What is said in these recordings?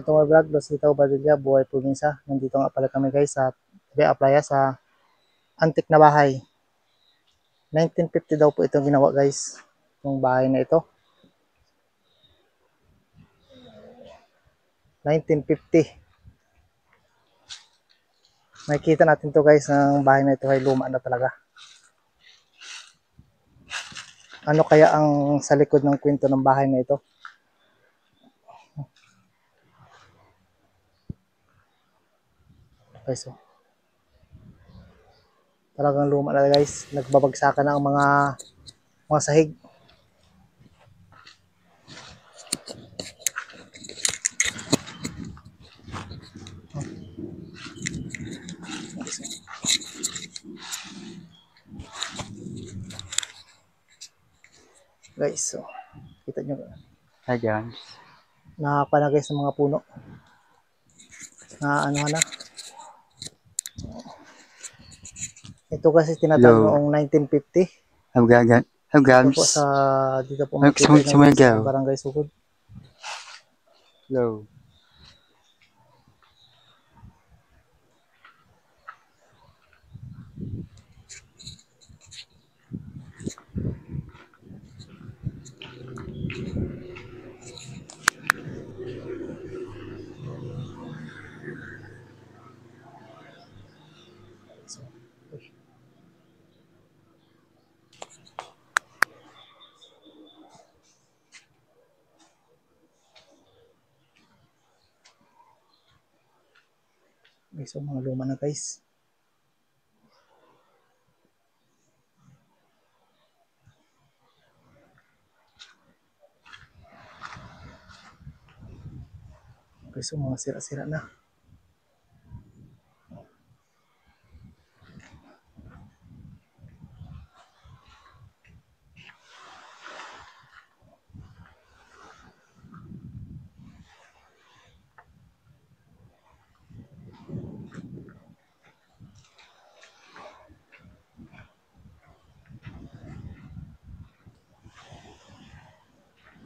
Welcome to my vlog, Losito Badilla, buhay probinsya. Nandito nga pala kami guys sa Tibia Playa sa antik na bahay. 1950 daw po itong ginawa guys, yung bahay na ito. 1950. Makikita natin to guys, ang bahay na ito ay luma na talaga. Ano kaya ang sa likod ng kwento ng bahay na ito? Okay, so talagang luma na guys, nagbabagsakan na ang mga sahig. Guys, so kita nyo Ayan. nakapa na guys ng mga puno na ano na. Ito kasi tinatawag noong 1950. Hanggang Dito po sa makikita nyo sa Barangay Sukod. Hello. Guys, so mga luma na guys. Guys, so mga sira-sira na.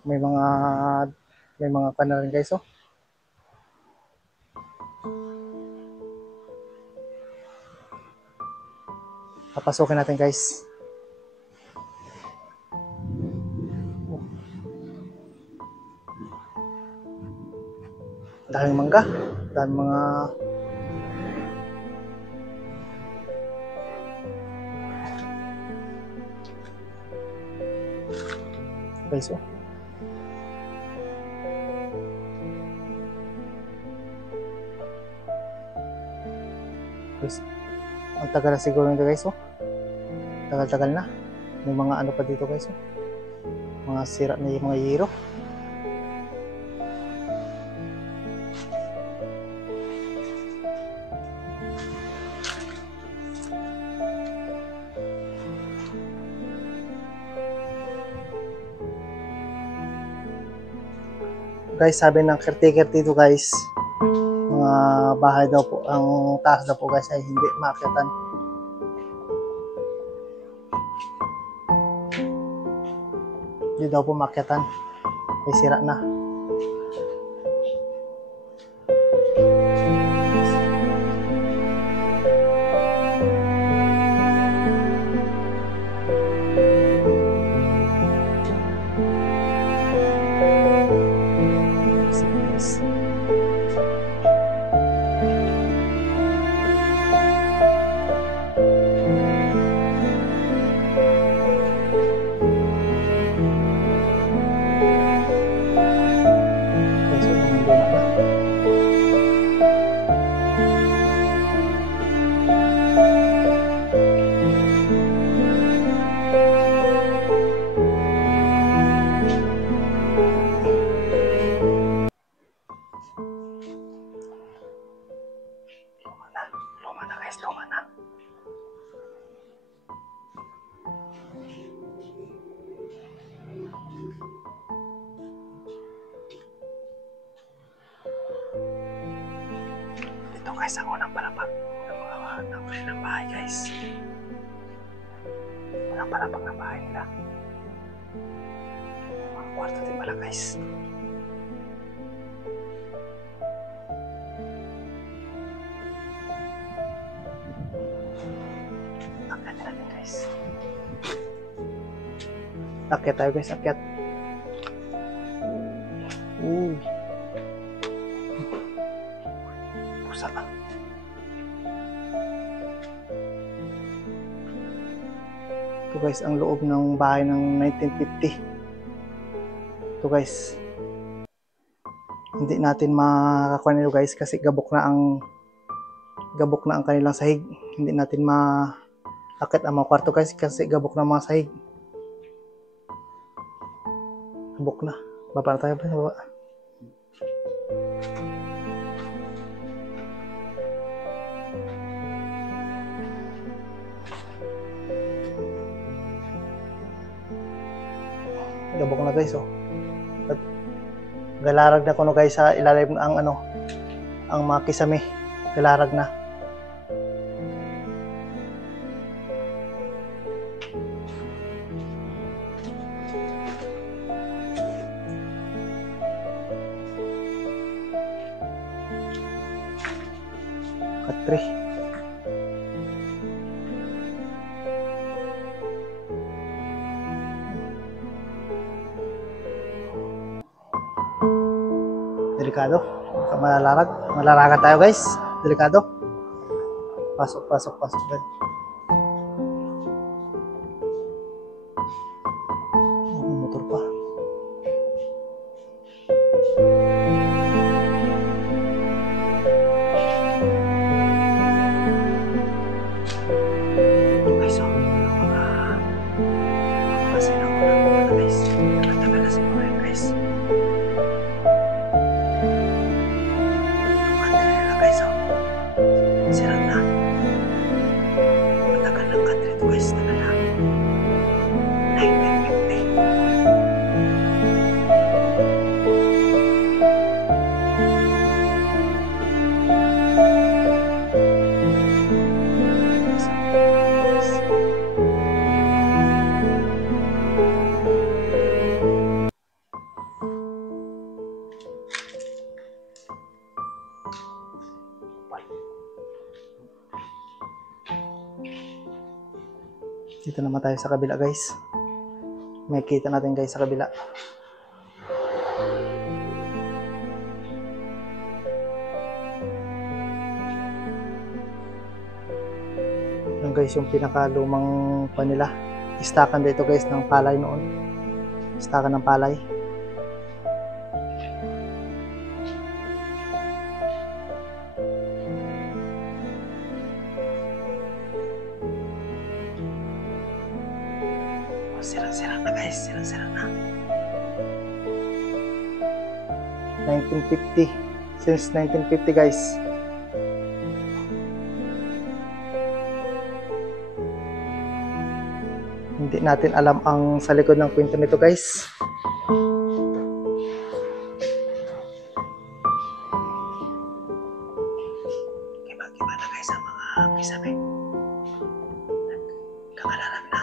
May mga kanal rin guys, oh. Papasukin natin guys. Daming mangga, daming mga guys, oh. Guys, ang tagal na siguro nito guys, oh. Tagal-tagal na. May mga ano pa dito guys, oh. Mga sira na yung mga yero. Guys, sabi ng caretaker dito guys, mga bahay daw po, ang taas daw po guys ay hindi maakyatan. Hindi daw po maakyatan, ay sira na. Luma na guys, luma na. Ito guys, ang unang palapag ng bahay guys. Unang palapag ng bahay nila. Mga kwarto din pala guys. guys. Akyat tayo guys, akyat. Uy. Pusa ka. Ito guys, ang loob ng bahay ng 1950. Ito guys. Hindi natin makakuha nito guys kasi gabok na ang kanilang sahig. Hindi natin maakit ang mga kwarto guys kasi gabok na mga sahig. Gabok na. Baba na tayo ba? Baba. Gabok na guys oh. At galarag na kuno guys sa ilalim ang ang mga kisame. Galarag na. Katri. Delikado. Malaragan tayo guys. Delikado. Pasok. Motor pa. Guys, kasi na guys. Tagal na siguro yun guys. Sira na. Matagal ng country to guys. Tagal na. 1950. Dito naman tayo sa kabila guys. May kita natin guys sa kabila. Yan guys yung pinakalumang panila. Istakan dito guys ng palay noon. Istakan ng palay. Sira-sira na guys, sira-sira na. 1950. Since 1950 guys. Hindi natin alam ang sa likod ng kwento nito guys. Kiba-kiba na guys ang mga kisame. Kakalarag na.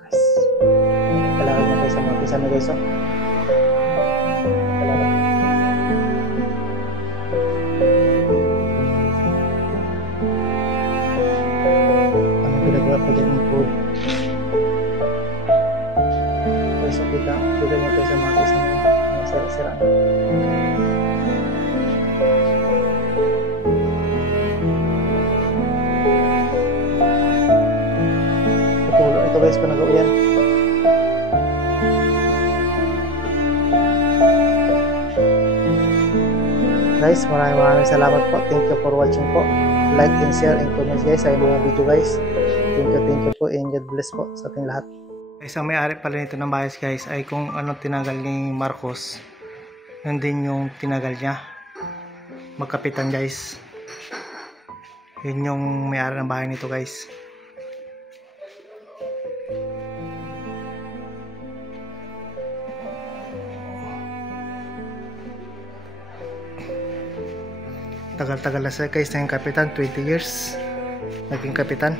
Guys, kailangan mo guys ang mga kisame guys oh. Kailangan. Anong ginagawa ko dyan ng food? Guys, so kita nyo guys ang mga kisame mga sira-sira na. Ito guys, panag-uyan. Guys, maraming salamat po. Thank you for watching po. Like and share and comment guys sa mga video guys. Thank you po and God bless po sa ating lahat. Guys, ang may-ari pala nito ng bahay guys ay kung anong tinagal ni Marcos, yun din yung tinagal niya. Magkapitan guys. Yun yung may-ari ng bahay nito guys. Tagal-tagal na siya guys na yung kapitan, 20 years naging kapitan.